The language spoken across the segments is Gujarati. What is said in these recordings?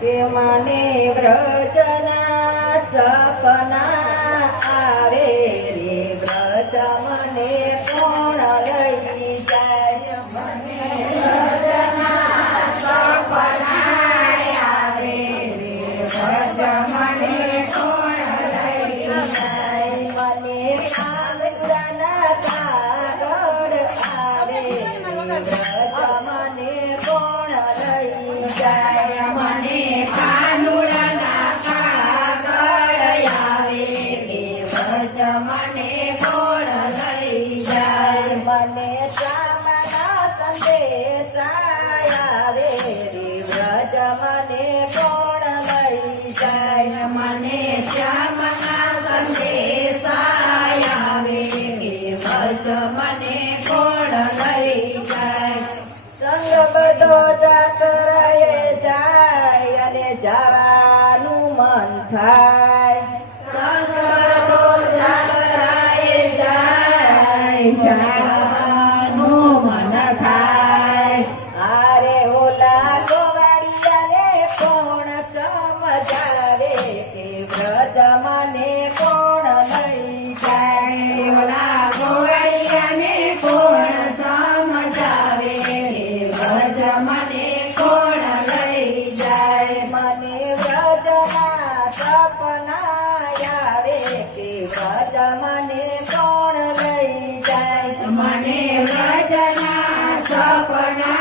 કે મને વ્રજના સપના આવે રે વ્રજ મને કોણ લઈ જાય મને વ્રજના સપના આવે રે વ્રજ મને કોણ લઈ જાય મને કાગળના કાગળ આવે રે વ્રજ મને કોણ લઈ જાય મને કાનુડાના કાગળ આવે રે વ્રજ મને કોણ લઈ જાય મને શ્યામના સંદેશા આવે રે વ્રજ મને કોણ લઈ જાય મને શ્યામના સંદેશા આવે રે વ્રજ મને કોણ લઈ જાય સંગ બધો જાતરાએ જાય અને જવાનું મન થાય સંગ બધો જાતરાએ જાય જવાનું મન થાય આરે ઓલા ગોવાળિયાને કોણ સમજાવે કે વ્રજ મને કોણ લઈ જાય ઓલા ગોવાળિયાને કોણ સમજાવે વ્રજ મને કોણ લઈ જાય મને વ્રજના સપના આવે કે વ્રજ મને કોણ લઈ જાય મને વ્રજના સપના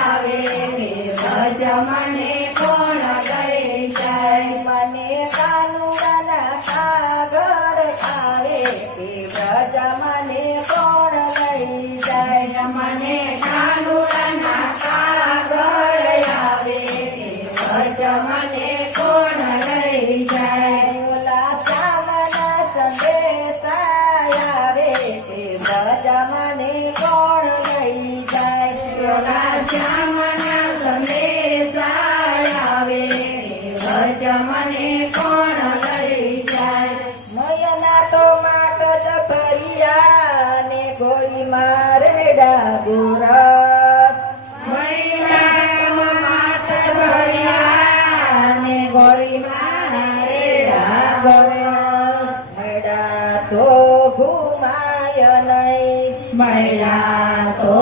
આવે કે વ્રજ મને કોણ લઈ જાય મને કાનુડાના કાગળ આવે કે વ્રજ મને કોણ લઈ જાય મને કાનુડાના કાગળ આવે કે વ્રજ મને કોણ લઈ જાય ઓલા શ્યામના સંદેશા આવે કે વ્રજ મને કોણ લઈ જાય ઓલા શ્યામના સંદેશા આવે કે વ્રજ મને કોણ લઈ જાય મયના તો માટ જ કર્યા ને ગોરી મારે ડાગુરસ ગોરી મારે ડાગુરસ મેડા તો ઘુમાય નહીં મેડા તો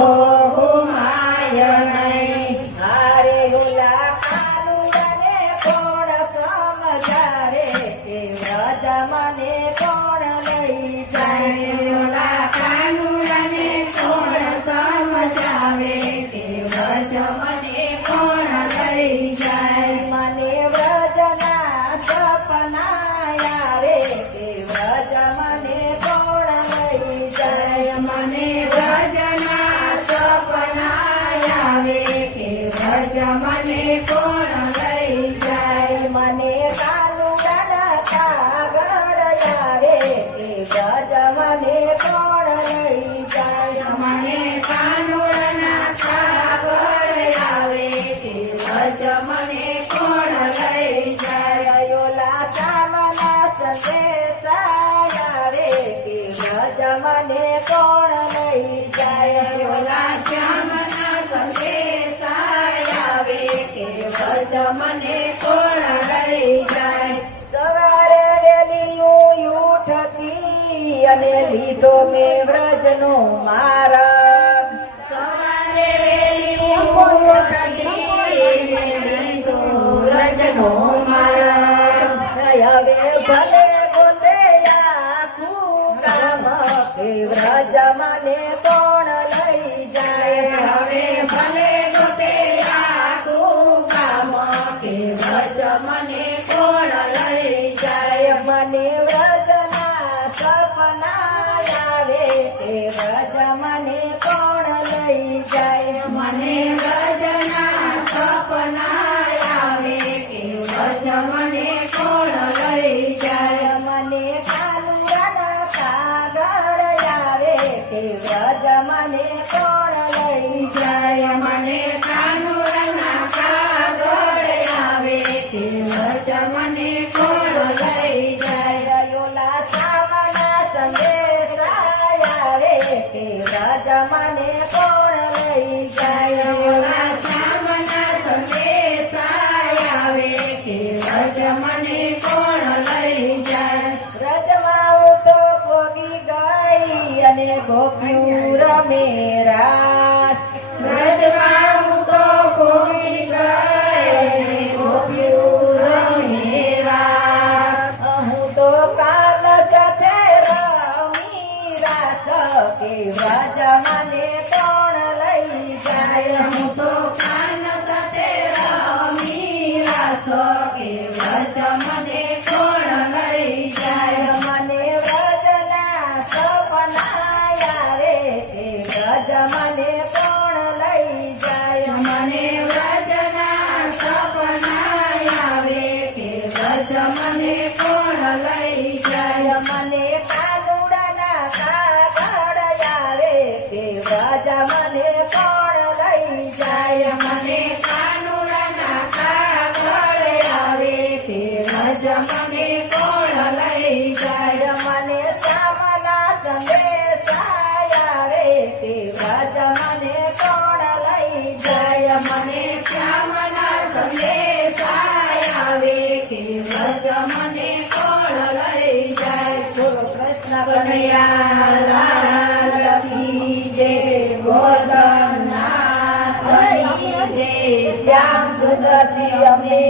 ઘુમાય નહીં હારે ઓલા કાનુડાને કોણ સમજાવે કે વ્રજ મને કોણ લઈ જાય ઓલા કાનુડાને કોણ સમજાવે કે વ્રજ મને કોણ લઈ જાય મને વ્રજના સપના આવે કે વ્રજ મને કોણ લઈ જાય મને વ્રજના સપના આવે કે વ્રજ મને કોણ લઈ જાય મને કાનુડાના કાગળ આવે કે વ્રજ મને કોણ લઈ જાય મને કાનુડાના કાગળ આવે કે વ્રજ મને કોણ લઈ જાય ઓલા શ્યામના સંદેશા આવે કે વ્રજ મને કોણ લઈ જાય ઓલા શ્યામના સંદેશા આવે કે વ્રજ મને કોણ લઈ જાય સવારે વેલી ઉઠતી અને લીધો મેં વ્રજનો માર્ગ સવારે વેલી ઉઠતી અને લીધો વ્રજનો માર્ગ હવે ભલે ગોતે આખું કામ કે વ્રજ મને કોણ લઈ જાય હવે ભલે ગોતે આખું કામ કે વ્રજ મને કોણ લઈ જાય મને વ્રજના સપના આવે કે વ્રજ મને વ્રજ મને કોણ લઈ જાય વ્રજમાં હું તો પોગી ગઈ અને ગોપ્યું રમે રાસ વ્રજમાં હું તો ભોગી ગઈ ગોપ્યું રમે રાસ હું તો કાલ સાથે રમી રાસ કે વ્રજ મને કોણ લઈ જાય હું તો કાન સાથે રમી રાસો કે વ્રજ મને કોણ લઈ જાય મને વ્રજના સપના યારે કે વ્રજ મને કોણ લઈ જાય મને વ્રજના સપના આવે કે વ્રજ મને કોણ લઈ જાય મને કાનુડાના કાગળ યારે કે વ્રજ મને કોણ લઈ જાય મને કાનુડાના કાગળ આવે તે વ્રજ મને કોણ લઈ જાય મને શ્યામના સંદેશા યારે કે વ્રજ મને કોણ લઈ જાય મને શ્યામના સંદેશા આવે કે વ્રજ મને કોણ લઈ જાય બોલો કૃષ્ણ કનૈયા લાલ કી જય ગોરધનનાથ કી જય શ્યામ સુંદર સિંહ અમે